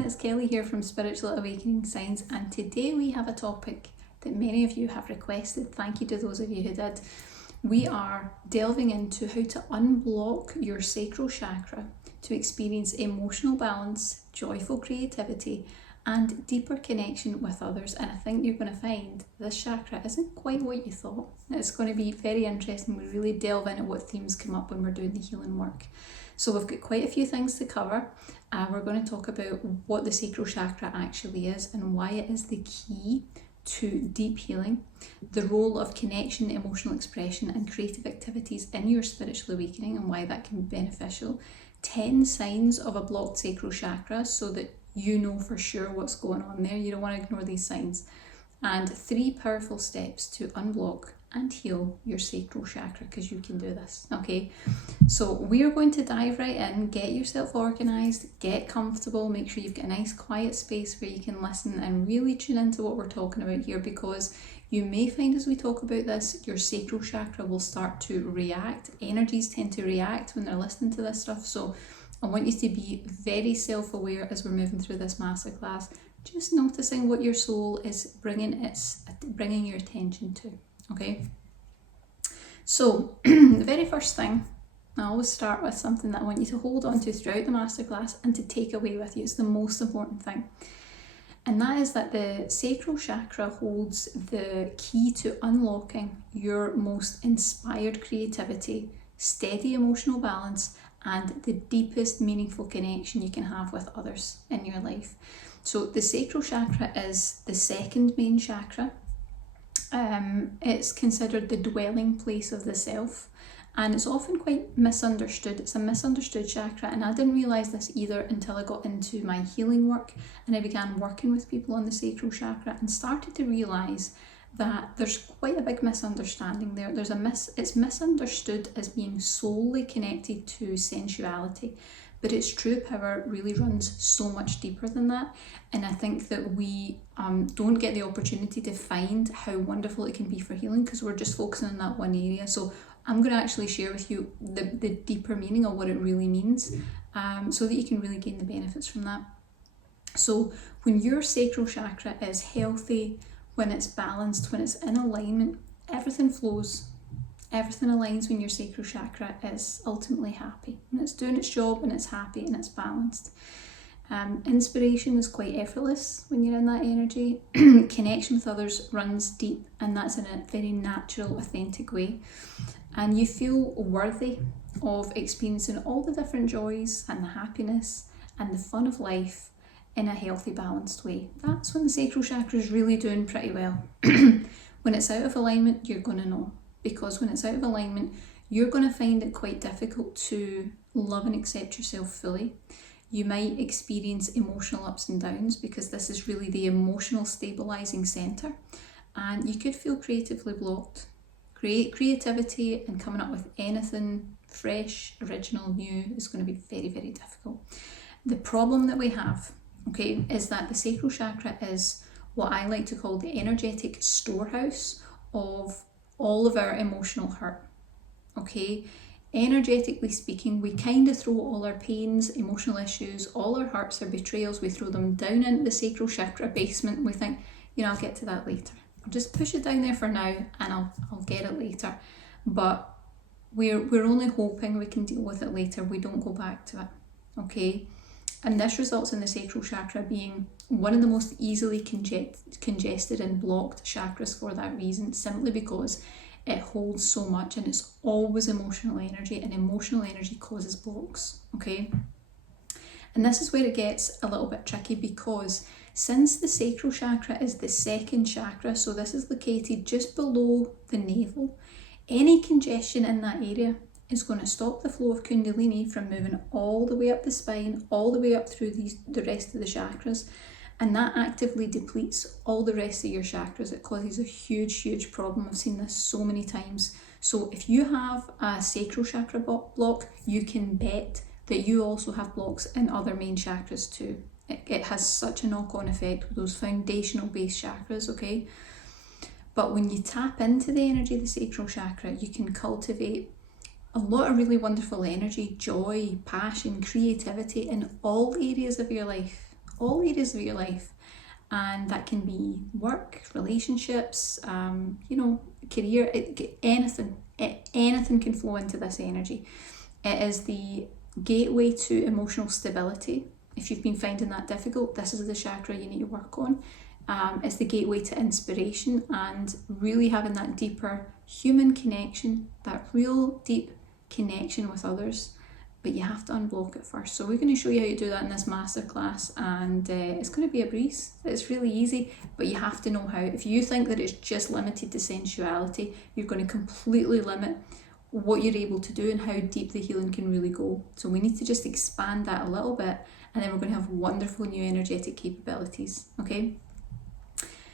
everyone, it's Kelly here from Spiritual Awakening Signs, and today we have a topic that many of you have requested. Thank you to those of you who did. We are delving into how to unblock your sacral chakra to experience emotional balance, joyful creativity, and deeper connection with others. And I think you're going to find this chakra isn't quite what you thought. It's going to be very interesting. We really delve into what themes come up when we're doing the healing work. So we've got quite a few things to cover. We're going to talk about what the sacral chakra actually is and why it is the key to deep healing, the role of connection, emotional expression, and creative activities in your spiritual awakening and why that can be beneficial, 10 signs of a blocked sacral chakra so that you know for sure what's going on there. You don't want to ignore these signs. And 3 powerful steps to unblock and heal your sacral chakra, because you can do this. Okay, so we are going to dive right in. Get yourself organized, get comfortable, make sure you've got a nice quiet space where you can listen and really tune into what we're talking about here, because you may find as we talk about this, your sacral chakra will start to react. Energies tend to react when they're listening to this stuff. So I want you to be very self-aware as we're moving through this masterclass, just noticing what your soul is bringing your attention to. Okay, so the very first thing, I always start with something that I want you to hold on to throughout the masterclass and to take away with you. It's the most important thing, and that is that the sacral chakra holds the key to unlocking your most inspired creativity, steady emotional balance, and the deepest meaningful connection you can have with others in your life. So the sacral chakra is the second main chakra. It's considered the dwelling place of the self, and it's often quite misunderstood. It's a misunderstood chakra, and I didn't realise this either until I got into my healing work and I began working with people on the sacral chakra and started to realise that there's quite a big misunderstanding there. It's misunderstood as being solely connected to sensuality, but its true power really runs so much deeper than that. And I think that we don't get the opportunity to find how wonderful it can be for healing because we're just focusing on that one area. So I'm going to actually share with you the deeper meaning of what it really means, so that you can really gain the benefits from that. So when your sacral chakra is healthy, when it's balanced, when it's in alignment, everything flows. Everything aligns when your sacral chakra is ultimately happy. When it's doing its job and it's happy and it's balanced. Inspiration is quite effortless when you're in that energy. Connection with others runs deep, and that's in a very natural, authentic way. And you feel worthy of experiencing all the different joys and the happiness and the fun of life in a healthy, balanced way. That's when the sacral chakra is really doing pretty well. When it's out of alignment, you're going to know. Because when it's out of alignment, you're going to find it quite difficult to love and accept yourself fully. You might experience emotional ups and downs because this is really the emotional stabilizing center. And you could feel creatively blocked. Creativity and coming up with anything fresh, original, new is going to be very, very difficult. The problem that we have, okay, is that the sacral chakra is what I like to call the energetic storehouse of all of our emotional hurt. Okay, energetically speaking, we kind of throw all our pains, emotional issues, all our hurts, our betrayals, we throw them down into the sacral chakra basement, and we think, I'll get to that later. I'll just push it down there for now and I'll get it later. But we're only hoping we can deal with it later. We don't go back to it. Okay, and this results in the sacral chakra being one of the most easily congested and blocked chakras for that reason, simply because it holds so much and it's always emotional energy, and emotional energy causes blocks. Okay, and this is where it gets a little bit tricky, because since the sacral chakra is the second chakra, so this is located just below the navel, any congestion in that area is going to stop the flow of Kundalini from moving all the way up the spine, all the way up through the rest of the chakras, and that actively depletes all the rest of your chakras. It causes a huge, huge problem. I've seen this so many times. So if you have a sacral chakra block, you can bet that you also have blocks in other main chakras too. It has such a knock-on effect with those foundational base chakras, okay? But when you tap into the energy of the sacral chakra, you can cultivate a lot of really wonderful energy, joy, passion, creativity in all areas of your life. all areas of your life. And that can be work, relationships, career, anything can flow into this energy. It is the gateway to emotional stability. If you've been finding that difficult, this is the chakra you need to work on. It's the gateway to inspiration and really having that deeper human connection, that real deep connection with others. But you have to unblock it first. So we're going to show you how to do that in this masterclass, and it's going to be a breeze. It's really easy, but you have to know how. If you think that it's just limited to sensuality, you're going to completely limit what you're able to do and how deep the healing can really go. So we need to just expand that a little bit, and then we're going to have wonderful new energetic capabilities, okay?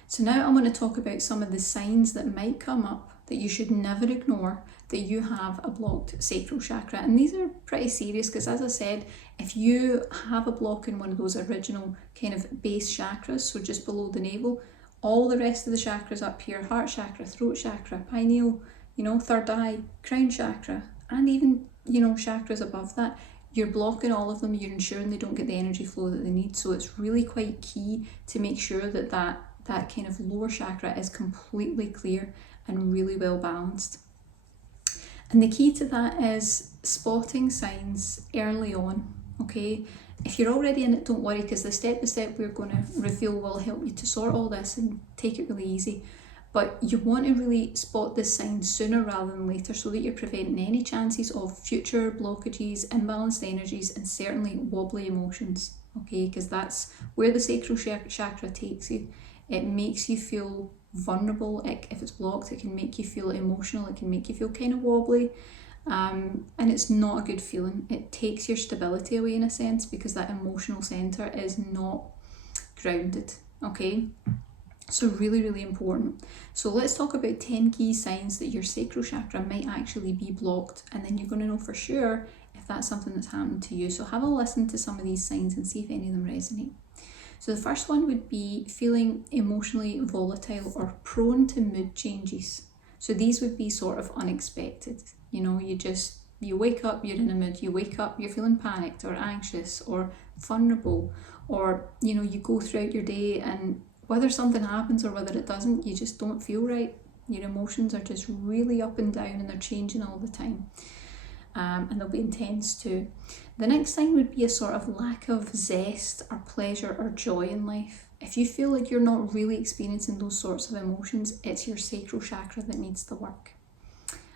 So now I'm going to talk about some of the signs that might come up that you should never ignore that you have a blocked sacral chakra. And these are pretty serious because, as I said, if you have a block in one of those original kind of base chakras, so just below the navel, all the rest of the chakras up here, heart chakra, throat chakra, pineal, third eye, crown chakra, and even, chakras above that, you're blocking all of them, you're ensuring they don't get the energy flow that they need. So it's really quite key to make sure that that kind of lower chakra is completely clear and really well balanced. And the key to that is spotting signs early on, okay? If you're already in it, don't worry, because the step-by-step we're going to reveal will help you to sort all this and take it really easy. But you want to really spot this sign sooner rather than later so that you're preventing any chances of future blockages, imbalanced energies, and certainly wobbly emotions, okay? Because that's where the sacral chakra takes you. It makes you feel vulnerable. If it's blocked, it can make you feel emotional, it can make you feel kind of wobbly, and it's not a good feeling. It takes your stability away in a sense because that emotional center is not grounded, okay? So really, really important. So let's talk about 10 key signs that your sacral chakra might actually be blocked, and then you're going to know for sure if that's something that's happened to you. So have a listen to some of these signs and see if any of them resonate. So the first one would be feeling emotionally volatile or prone to mood changes. So these would be sort of unexpected. You wake up, you're in a mood, you wake up, you're feeling panicked or anxious or vulnerable, or, you go throughout your day and whether something happens or whether it doesn't, you just don't feel right. Your emotions are just really up and down and they're changing all the time. And they'll be intense too. The next sign would be a sort of lack of zest or pleasure or joy in life. If you feel like you're not really experiencing those sorts of emotions, it's your sacral chakra that needs the work.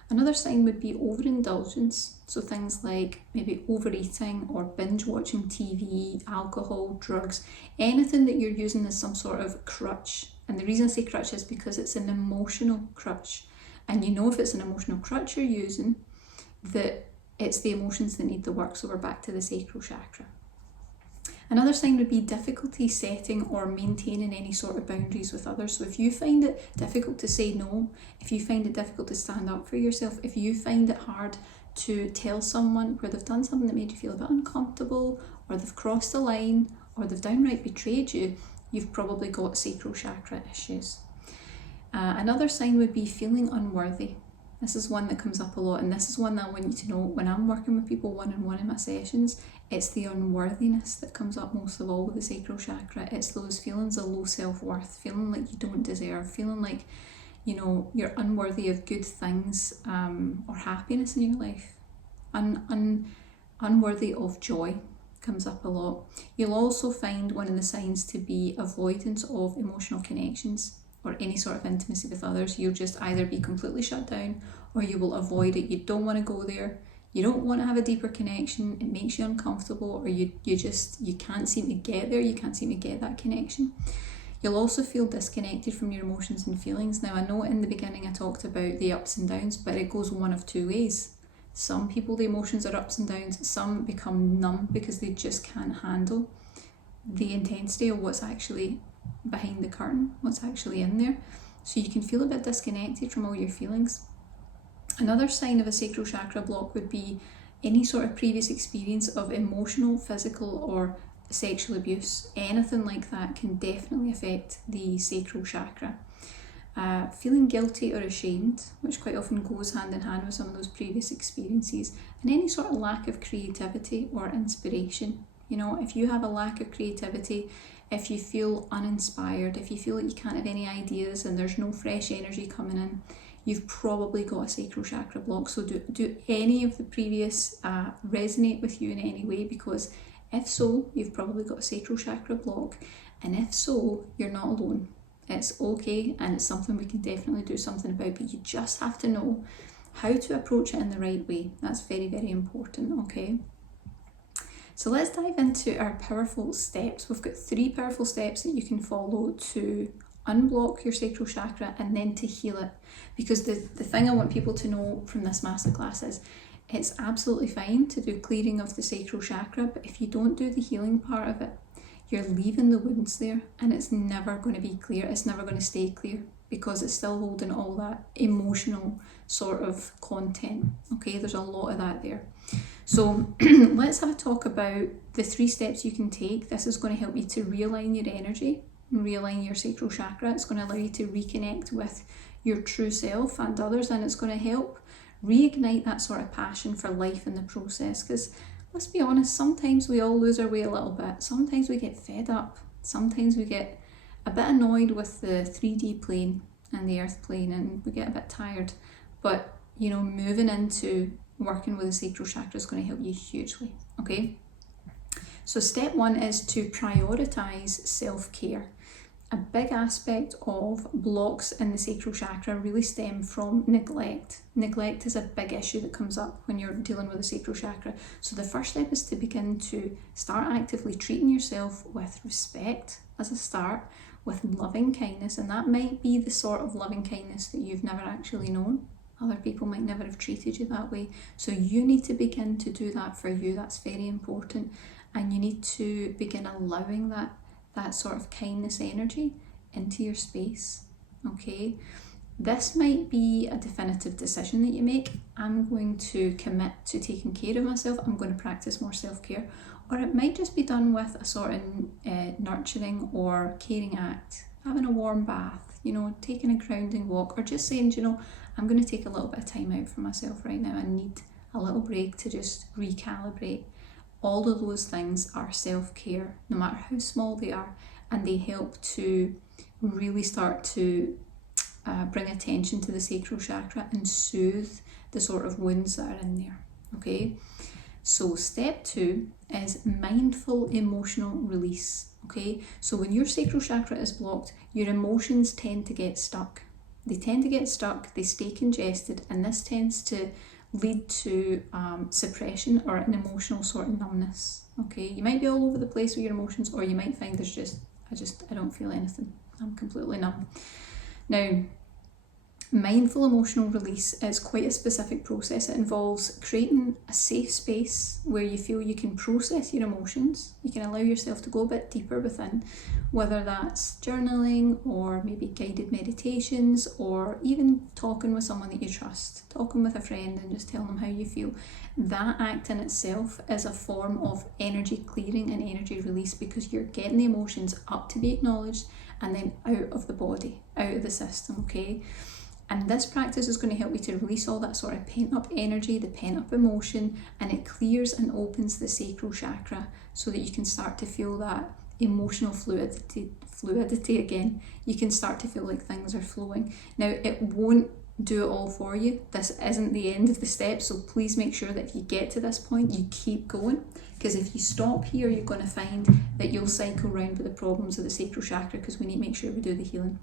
Another sign would be overindulgence. So things like maybe overeating or binge watching TV, alcohol, drugs, anything that you're using as some sort of crutch. And the reason I say crutch is because it's an emotional crutch. And if it's an emotional crutch you're using, that it's the emotions that need the work. So we're back to the sacral chakra. Another sign would be difficulty setting or maintaining any sort of boundaries with others. So if you find it difficult to say no, if you find it difficult to stand up for yourself, if you find it hard to tell someone where they've done something that made you feel a bit uncomfortable, or they've crossed the line, or they've downright betrayed you, you've probably got sacral chakra issues. Another sign would be feeling unworthy. This is one that comes up a lot, and this is one that I want you to know when I'm working with people one-on-one in my sessions. It's the unworthiness that comes up most of all with the sacral chakra. It's those feelings of low self-worth, feeling like you don't deserve, feeling like, you're unworthy of good things or happiness in your life. Unworthy of joy comes up a lot. You'll also find one of the signs to be avoidance of emotional connections or any sort of intimacy with others. You'll just either be completely shut down or you will avoid it. You don't want to go there. You don't want to have a deeper connection. It makes you uncomfortable, or you can't seem to get there. You can't seem to get that connection. You'll also feel disconnected from your emotions and feelings. Now, I know in the beginning I talked about the ups and downs, but it goes one of two ways. Some people, the emotions are ups and downs. Some become numb because they just can't handle the intensity of what's actually behind the curtain, what's actually in there. So you can feel a bit disconnected from all your feelings. Another sign of a sacral chakra block would be any sort of previous experience of emotional, physical, or sexual abuse. Anything like that can definitely affect the sacral chakra. Feeling guilty or ashamed, which quite often goes hand in hand with some of those previous experiences, and any sort of lack of creativity or inspiration. You know, if you have a lack of creativity, if you feel uninspired, if you feel like you can't have any ideas and there's no fresh energy coming in, you've probably got a sacral chakra block. So do any of the previous resonate with you in any way? Because if so, you've probably got a sacral chakra block. And if so, you're not alone. It's okay, and it's something we can definitely do something about, but you just have to know how to approach it in the right way. That's very, very important, okay? So let's dive into our powerful steps. We've got 3 powerful steps that you can follow to unblock your sacral chakra and then to heal it. Because the thing I want people to know from this masterclass is it's absolutely fine to do clearing of the sacral chakra, but if you don't do the healing part of it, you're leaving the wounds there and it's never going to be clear. It's never going to stay clear because it's still holding all that emotional sort of content. Okay, there's a lot of that there. So let's have a talk about the 3 steps you can take. This is going to help you to realign your energy, realign your sacral chakra. It's going to allow you to reconnect with your true self and others, and it's going to help reignite that sort of passion for life in the process. Because let's be honest, sometimes we all lose our way a little bit. Sometimes we get fed up. Sometimes we get a bit annoyed with the 3D plane and the earth plane and we get a bit tired. But, you know, moving into working with the sacral chakra is going to help you hugely, okay? So step 1 is to prioritize self-care. A big aspect of blocks in the sacral chakra really stem from neglect. Neglect is a big issue that comes up when you're dealing with the sacral chakra. So the first step is to begin to start actively treating yourself with respect as a start, with loving kindness, and that might be the sort of loving kindness that you've never actually known. Other people might never have treated you that way. So you need to begin to do that for you. That's very important. And you need to begin allowing that sort of kindness energy into your space, okay? This might be a definitive decision that you make. I'm going to commit to taking care of myself. I'm going to practice more self-care. Or it might just be done with a sort of nurturing or caring act, having a warm bath, you know, taking a grounding walk, or just saying, you know, I'm going to take a little bit of time out for myself right now. I need a little break to just recalibrate. All of those things are self-care, no matter how small they are, and they help to really start to bring attention to the sacral chakra and soothe the sort of wounds that are in there, okay? So step 2 is mindful emotional release, okay? So when your sacral chakra is blocked, your emotions tend to get stuck. They tend to get stuck, they stay congested, and this tends to lead to suppression or an emotional sort of numbness, okay? You might be all over the place with your emotions, or you might find there's I don't feel anything. I'm completely numb. Now, mindful emotional release is quite a specific process. It involves creating a safe space where you feel you can process your emotions. You can allow yourself to go a bit deeper within, whether that's journaling or maybe guided meditations, or even talking with someone that you trust, talking with a friend and just telling them how you feel. That act in itself is a form of energy clearing and energy release, because you're getting the emotions up to be acknowledged and then out of the body, out of the system, okay? And this practice is going to help you to release all that sort of pent up energy, the pent up emotion, and it clears and opens the sacral chakra so that you can start to feel that emotional fluidity again. You can start to feel like things are flowing. Now, it won't do it all for you. This isn't the end of the steps, so please make sure that if you get to this point, you keep going, because if you stop here, you're going to find that you'll cycle around with the problems of the sacral chakra, because we need to make sure we do the healing.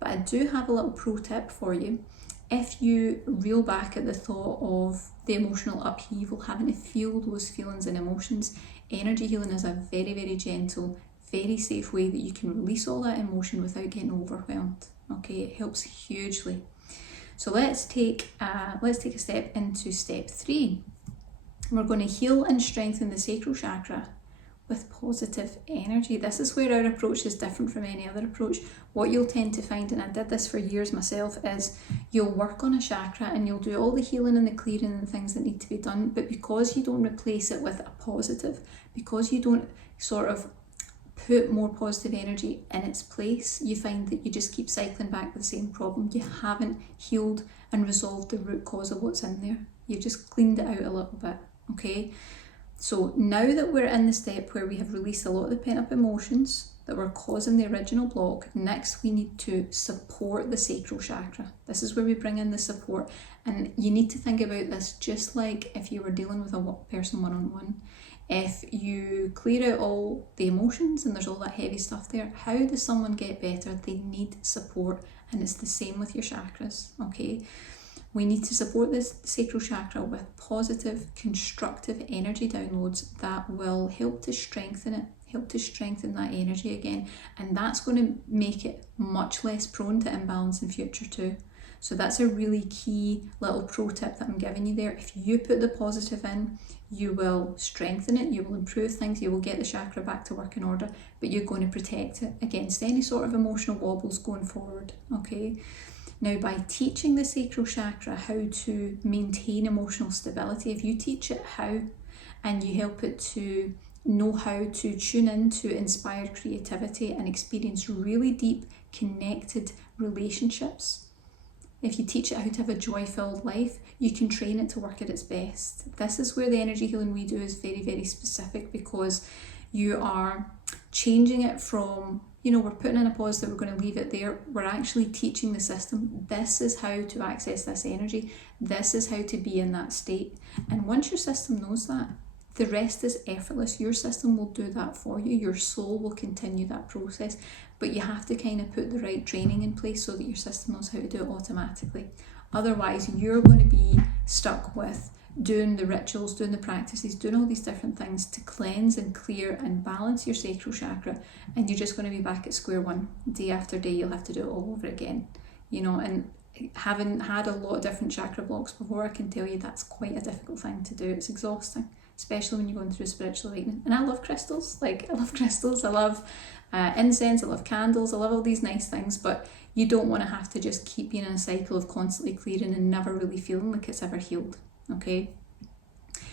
But I do have a little pro tip for you. If you reel back at the thought of the emotional upheaval, having to feel those feelings and emotions, energy healing is a very, very gentle, very safe way that you can release all that emotion without getting overwhelmed. Okay, it helps hugely. So let's take a step into step 3. We're going to heal and strengthen the sacral chakra with positive energy. This is where our approach is different from any other approach. What you'll tend to find, and I did this for years myself, is you'll work on a chakra and you'll do all the healing and the clearing and the things that need to be done, but because you don't replace it with a positive, because you don't sort of put more positive energy in its place, you find that you just keep cycling back with the same problem. You haven't healed and resolved the root cause of what's in there. You've just cleaned it out a little bit, okay? So now that we're in the step where we have released a lot of the pent up emotions that were causing the original block, next we need to support the sacral chakra. This is where we bring in the support, and you need to think about this just like if you were dealing with a person one-on-one. If you clear out all the emotions and there's all that heavy stuff there, how does someone get better? They need support, and it's the same with your chakras, okay? We need to support this sacral chakra with positive, constructive energy downloads that will help to strengthen it, help to strengthen that energy again, and that's going to make it much less prone to imbalance in future too. So that's a really key little pro tip that I'm giving you there. If you put the positive in, you will strengthen it, you will improve things, you will get the chakra back to work in order, but you're going to protect it against any sort of emotional wobbles going forward, okay? Now, by teaching the sacral chakra how to maintain emotional stability, if you teach it how, and you help it to know how to tune in to inspired creativity and experience really deep, connected relationships, if you teach it how to have a joy-filled life, you can train it to work at its best. This is where the energy healing we do is very, very specific, because you are changing it from, we're putting in a positive, we're going to leave it there. We're actually teaching the system, this is how to access this energy. This is how to be in that state. And once your system knows that, the rest is effortless. Your system will do that for you. Your soul will continue that process. But you have to kind of put the right training in place so that your system knows how to do it automatically. Otherwise, you're going to be stuck with doing the rituals, doing the practices, doing all these different things to cleanse and clear and balance your sacral chakra, and you're just going to be back at square one. Day after day, you'll have to do it all over again. And having had a lot of different chakra blocks before, I can tell you that's quite a difficult thing to do. It's exhausting, especially when you're going through spiritual awakening. And I love crystals. I love incense, I love candles, I love all these nice things, but you don't want to have to just keep being in a cycle of constantly clearing and never really feeling like it's ever healed, okay?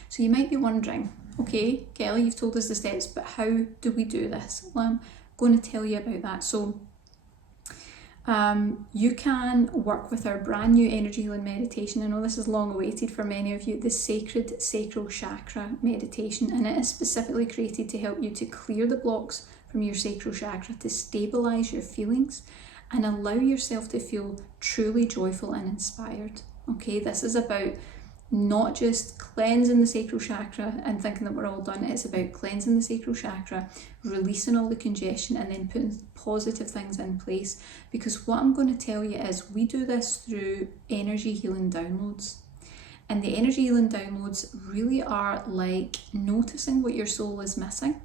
So you might be wondering, okay, Kelly, you've told us the steps, but how do we do this? Well, I'm going to tell you about that. So you can work with our brand new energy healing meditation. I know this is long awaited for many of you, the Sacred Sacral Chakra meditation, and it is specifically created to help you to clear the blocks from your sacral chakra, to stabilize your feelings and allow yourself to feel truly joyful and inspired. Okay, this is about not just cleansing the sacral chakra and thinking that we're all done. It's about cleansing the sacral chakra, releasing all the congestion, and then putting positive things in place. Because what I'm going to tell you is we do this through energy healing downloads. And the energy healing downloads really are like noticing what your soul is missing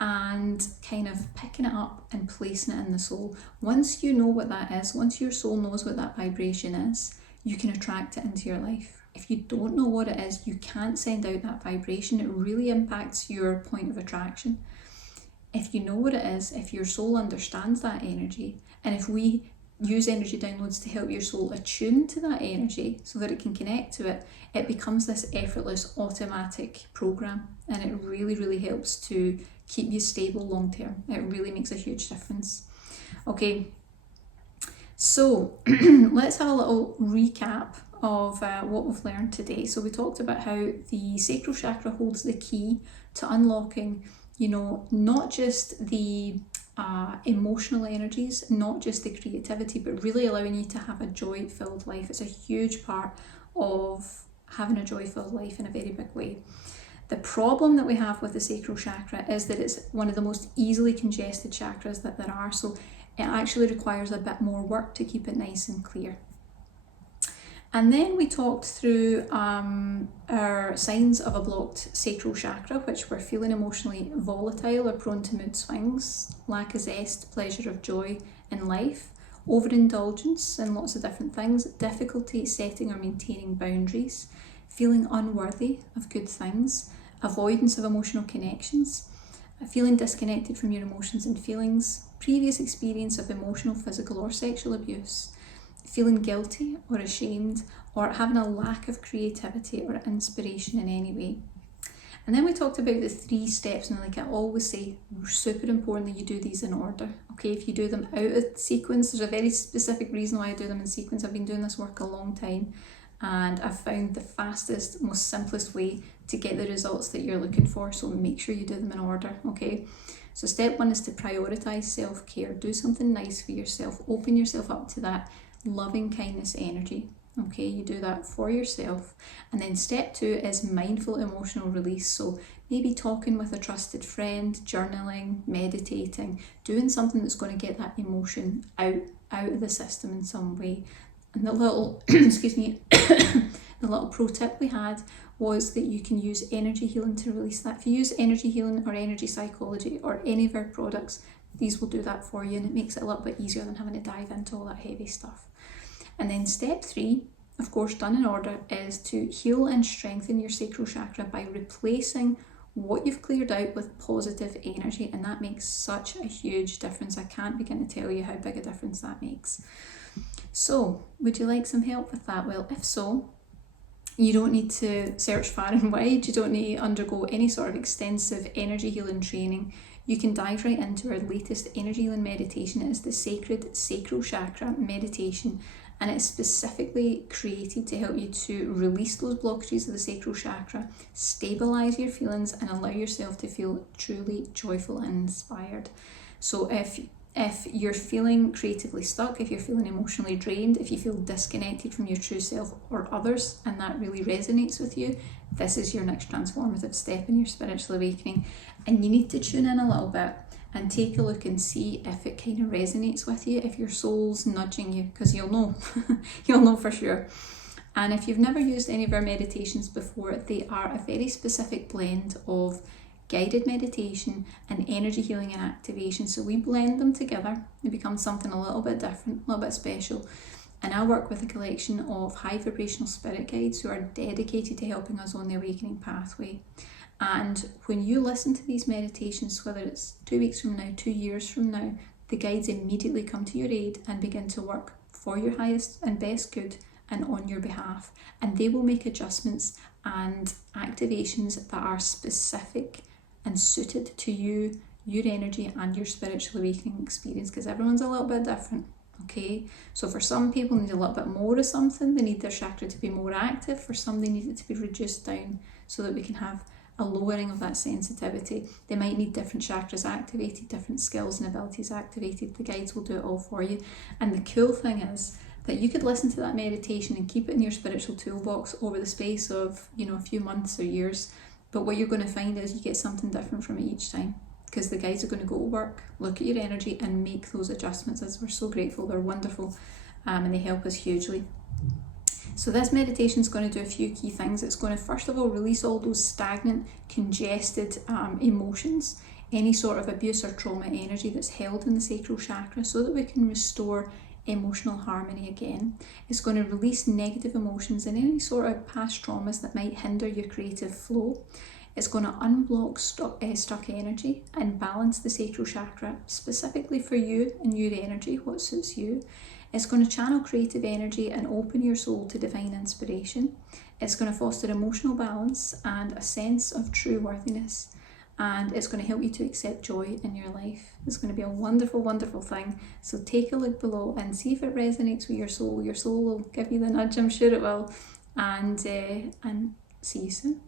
and kind of picking it up and placing it in the soul. Once you know what that is, once your soul knows what that vibration is, you can attract it into your life. If you don't know what it is, you can't send out that vibration. It really impacts your point of attraction. If you know what it is, if your soul understands that energy, and if we use energy downloads to help your soul attune to that energy so that it can connect to it, it becomes this effortless automatic program, and it really, really helps to keep you stable long term. It really makes a huge difference. Okay, so let's have a little recap of what we've learned today. So we talked about how the sacral chakra holds the key to unlocking, not just the emotional energies, not just the creativity, but really allowing you to have a joy-filled life. It's a huge part of having a joy-filled life in a very big way. The problem that we have with the sacral chakra is that it's one of the most easily congested chakras that there are, so it actually requires a bit more work to keep it nice and clear. And then we talked through our signs of a blocked sacral chakra, which were feeling emotionally volatile or prone to mood swings, lack of zest, pleasure of joy in life, overindulgence in lots of different things, difficulty setting or maintaining boundaries, feeling unworthy of good things, avoidance of emotional connections, feeling disconnected from your emotions and feelings, previous experience of emotional, physical or sexual abuse, feeling guilty or ashamed, or having a lack of creativity or inspiration in any way. And then we talked about the 3 steps, and like I always say, super important that you do these in order. Okay, if you do them out of sequence, there's a very specific reason why I do them in sequence. I've been doing this work a long time, and I've found the fastest, most simplest way to get the results that you're looking for. So make sure you do them in order, okay? So step 1 is to prioritize self-care. Do something nice for yourself. Open yourself up to that loving kindness energy. Okay, you do that for yourself. And then step 2 is mindful emotional release. So maybe talking with a trusted friend, journaling, meditating, doing something that's going to get that emotion out of the system in some way. And the little, excuse me, the little pro tip we had was that you can use energy healing to release that. If you use energy healing or energy psychology or any of our products, these will do that for you, and it makes it a little bit easier than having to dive into all that heavy stuff. And then step 3, of course done in order, is to heal and strengthen your sacral chakra by replacing what you've cleared out with positive energy, and that makes such a huge difference. I can't begin to tell you how big a difference that makes. So would you like some help with that? Well, if so, you don't need to search far and wide. You don't need to undergo any sort of extensive energy healing training. You can dive right into our latest energy healing meditation. It is the Sacred Sacral Chakra meditation, and it's specifically created to help you to release those blockages of the sacral chakra, stabilize your feelings, and allow yourself to feel truly joyful and inspired. So if you're feeling creatively stuck, if you're feeling emotionally drained, if you feel disconnected from your true self or others, and that really resonates with you, this is your next transformative step in your spiritual awakening. And you need to tune in a little bit and take a look and see if it kind of resonates with you, if your soul's nudging you, because you'll know, you'll know for sure. And if you've never used any of our meditations before, they are a very specific blend of guided meditation and energy healing and activation. So we blend them together and become something a little bit different, a little bit special. And I work with a collection of high vibrational spirit guides who are dedicated to helping us on the awakening pathway. And when you listen to these meditations, whether it's 2 weeks from now, 2 years from now, the guides immediately come to your aid and begin to work for your highest and best good and on your behalf. And they will make adjustments and activations that are specific and suited to you, your energy and your spiritual awakening experience, because everyone's a little bit different. Okay, so for some people need a little bit more of something. They need their chakra to be more active. For some, they need it to be reduced down so that we can have a lowering of that sensitivity. They might need different chakras activated, different skills and abilities activated. The guides will do it all for you. And the cool thing is that you could listen to that meditation and keep it in your spiritual toolbox over the space of, a few months or years. But what you're going to find is you get something different from it each time, because the guides are going to go to work, look at your energy and make those adjustments. As we're so grateful, they're wonderful, and they help us hugely. So this meditation is going to do a few key things. It's going to first of all release all those stagnant, congested emotions, any sort of abuse or trauma energy that's held in the sacral chakra, so that we can restore emotional harmony again. It's going to release negative emotions and any sort of past traumas that might hinder your creative flow. It's going to unblock stuck energy and balance the sacral chakra specifically for you and your energy, what suits you. It's going to channel creative energy and open your soul to divine inspiration. It's going to foster emotional balance and a sense of true worthiness. And it's going to help you to accept joy in your life. It's going to be a wonderful, wonderful thing. So take a look below and see if it resonates with your soul. Your soul will give you the nudge, I'm sure it will. And see you soon.